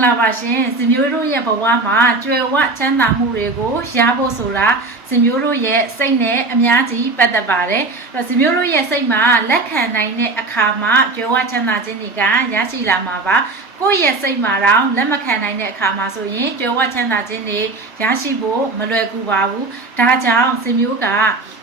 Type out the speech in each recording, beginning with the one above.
္ဂလာပါရှင်ဇမျိုးတို့ရဲ့ဘဝမှာကျွယ်ဝချမ်းသာမှုတွေကိုရဖို့ဆိုတာဇမျိုးတို့ရဲ့စိတ်နဲ့အများကြီးပတ်သက်ပါတယ်။ဇမျိုးတို့ရဲ့စိတ်မှာလက်ခံနိုင်တဲ့အခါမှာကျွယ်ဝချမ်းသာခြင်းတွေကရရှိလာမှာပါ။ကိုယ့်ရဲ့စိတ်မှာတော့လက်မခံနိုင်တဲ့အခါမှာဆိုရင်ကျွယ်ဝချမ်းသာခြင်းတွေရရှိဖို့မလွယ်ကူပါဘူး။ဒါကြောင့်ဇမျိုးက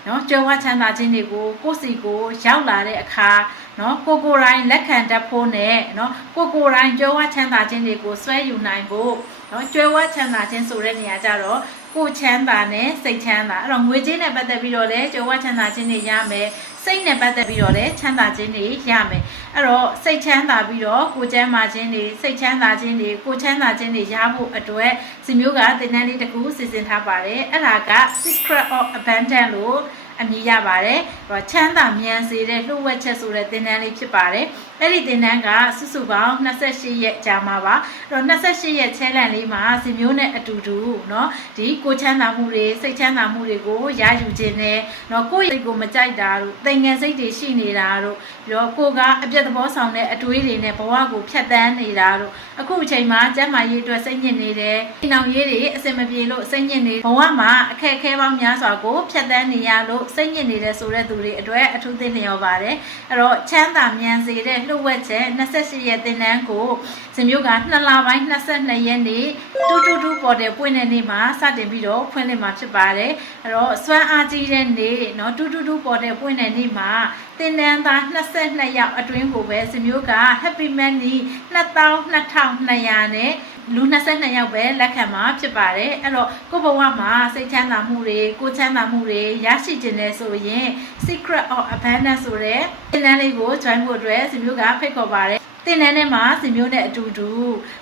နော်ကျွယ်ဝချမ်းသာခြင်းတွေကိုကိုယ့်စီကိုရောက်လာတဲ့အခါနော်ကိုကိုတိုင်းလက်ခံတတ်ဖို့နဲ့နော်ကိုကိုတိုင်းကျွယ်ဝချမ်းသာခြင်းတွေကိုဆွဲယူနိုင်ဖို့နော်ကျွယ်ဝချမ်းသာခြင်းဆိုတဲ့နေရာကြတော့ကိုချမ်းသာနဲ့စိတ်ချမ်းသာအဲ့တော့ငွေကြေးနဲ့ပတ်သက်ပြီးတော့လည်းကျွယ်ဝချမ်းသာခြင်းတွေရမယ်စိတ်နဲ့ပတ်သက်ပြီးတော့လည်းချမ်းသာခြင်းတွေရမယ်အဲ့တော့စိတ်ချမ်းသာပြီးတော့ကိုချမ်းသာခြင်းတွေစိတ်ချမ်းသာခြင်းတွေကိုချမ်းသာခြင်းတွေရဖို့အတွက်ဇမျိုးကသင်တန်းလေးတစ်ခုစီစဉ်ထားပါတယ်အဲ့ဒါက Secret of Abundance လို့အမည်ရပါတယ်ချမ်းသာမြန်စေတဲ့လှုပ်ဝက်ချက်ဆိုတဲ့သင်တန်းလေးဖြစ်ပါတယ်အဲ့ဒီသင်တန်းကစုစုပေါင်း28ရက်ကြာမှာပါအဲ့တော့28ရက် challenge လေးမှာဇမျိုးနဲ့အတူတူเนาะဒီကိုချမ်းသာမှုတွေစိတ်ချမ်းသာမှုတွေကိုရယူခြင်းနဲ့เนาะကိုယ့်စိတ်ကိုမကြိုက်တာတို့တိမ်ငယ်စိတ်တွေရှိနေတာတို့ပြီးတော့ကိုကအပြတ်သဘောဆောင်တဲ့အတွေးတွေနဲ့ဘဝကိုဖြတ်သန်းနေတာတို့အခုအချိန်မှာကျန်းမာရေးအတွက်စိတ်ညစ်နေတယ်။နှောင်ရေးတွေအစင်မပြေလို့စိတ်ညစ်နေဘဝမှာအခက်အခဲပေါင်းများစွာကိုဖြတ်သန်းနေရလို့စိတ်ညစ်နေတဲ့ဆိုတဲ့သူတွေအတွက်အထူးသဖြင့်လျော်ပါတယ်အဲ့တော့ချမ်းသာမြန်စေတဲ့လှုပ်ဝက်ချက်28ရက်သင်တန်းကိုဇမျိုးက2လပိုင်း22ရက်နေ့တူပေါ်တဲ့ပွင့်တဲ့နေ့မှာစတင်ပြီးတော့ဖွင့်လှစ်မှာဖြစ်ပါတယ်အဲ့တော့စွမ်းအားကြီးတဲ့နေ့เนาะတူပေါ်တဲ့ပွင့်တဲ့နေ့မှာသင်တန်းသား22ယောက်အတွင်းကိုပဲဇမျိုးက Happy Money 22,200နဲ့လူ22ယောက်ပဲလက်ခံမှာဖြစ်ပါတယ်အဲ့တော့ကိုယ့်ဘဝမှာစိတ်ချမ်းသာမှုတွေကိုချမ်းသာမှုတွေရရှိခြင်းနဲ့ဆိုရင် Secret of Abundance ဆိုတဲ့သင်တန်းလေးကို join ဖို့အတွက်ဇမျိုးကဖိတ်ခေါ်ပါတယ်သင်တန်းထဲမှာဇမျိုးနဲ့အတူတူ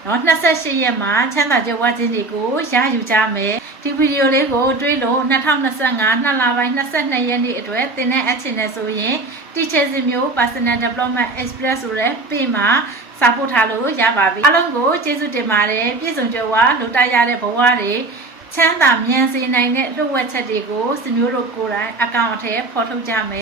เนาะ28ရက်မှာချမ်းသာကြွယ်ဝခြင်းတွေကိုရယူကြမယ်ဒီဗီဒီယိုလေးကိုတွေးလို့2025နှစ်လပိုင်း22ရက်နေ့အတွက်သင်တန်းအပ်ချင်တဲ့ဆိုရင် Teacher ဇမျိုး Personal Development Express ဆိုတဲ့ page မှာစာပို့ထားလို့ရပါပြီအားလုံးကိုကျေးဇူးတင်ပါတယ်ပြည့်စုံကြွယ်ဝလူတိုက်ရတဲ့ဘဝတွေချမ်းသာမြန်စေနိုင်တဲ့လှုပ်ဝက်ချက်တွေကိုဇမျိုးတို့ကိုယ်တိုင်အကောင့်အထည်ဖော်ထုတ်ကြမယ်